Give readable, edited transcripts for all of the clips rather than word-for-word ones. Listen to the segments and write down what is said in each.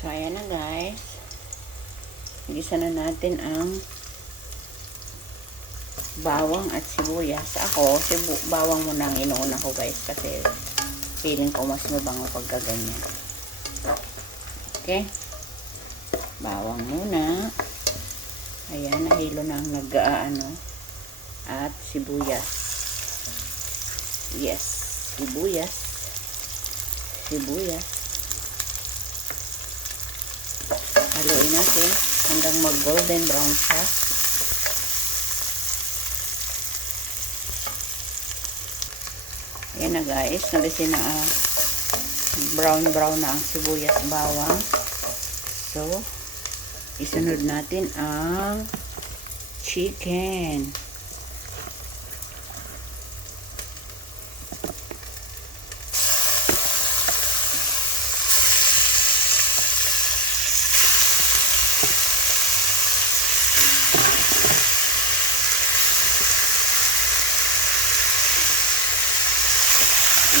So, ayan na guys. Igisa na natin ang bawang at sibuyas. Ako, bawang muna ang inuuna ko guys kasi feeling ko mas mabango pagka ganyan. Okay? Bawang muna. Ayan, nahilo na ang at sibuyas. Yes, sibuyas. Haluin natin hanggang mag golden brown siya. Ayan na guys, nabisin na brown na ang sibuyas, bawang. So, isunod natin ang chicken.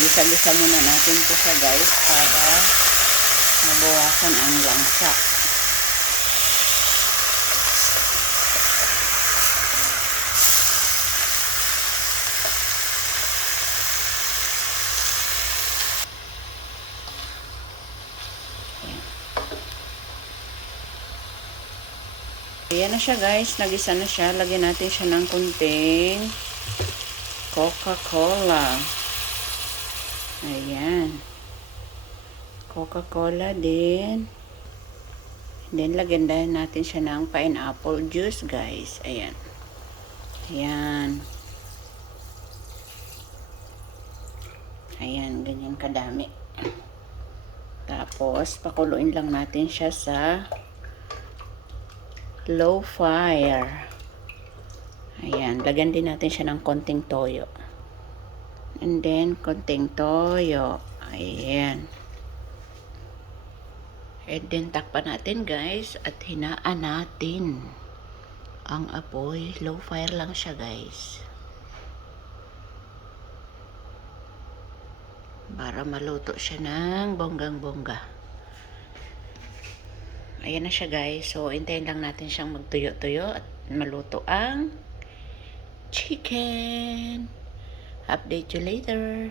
Gisa-gisa muna natin ito siya guys para mabawasan ang langsa. Ayan na siya guys, nagisa na siya. Lagyan natin siya ng kunting Coca-Cola. Ayan. Coca-Cola din. Then, lagyan din natin siya ng pineapple juice, guys. Ayan. Ayan. Ayan, ganyan kadami. Tapos, pakuluin lang natin siya sa low fire. Ayan. Lagyan din natin siya ng konting toyo. And then, konting toyo. Ayan. And then, takpan natin guys. At hinaan natin ang apoy. Low fire lang siya guys. Para maluto siya ng bonggang-bongga. Ayan na siya guys. So, hintayin lang natin siyang magtuyo-tuyo at maluto ang chicken. Update you later.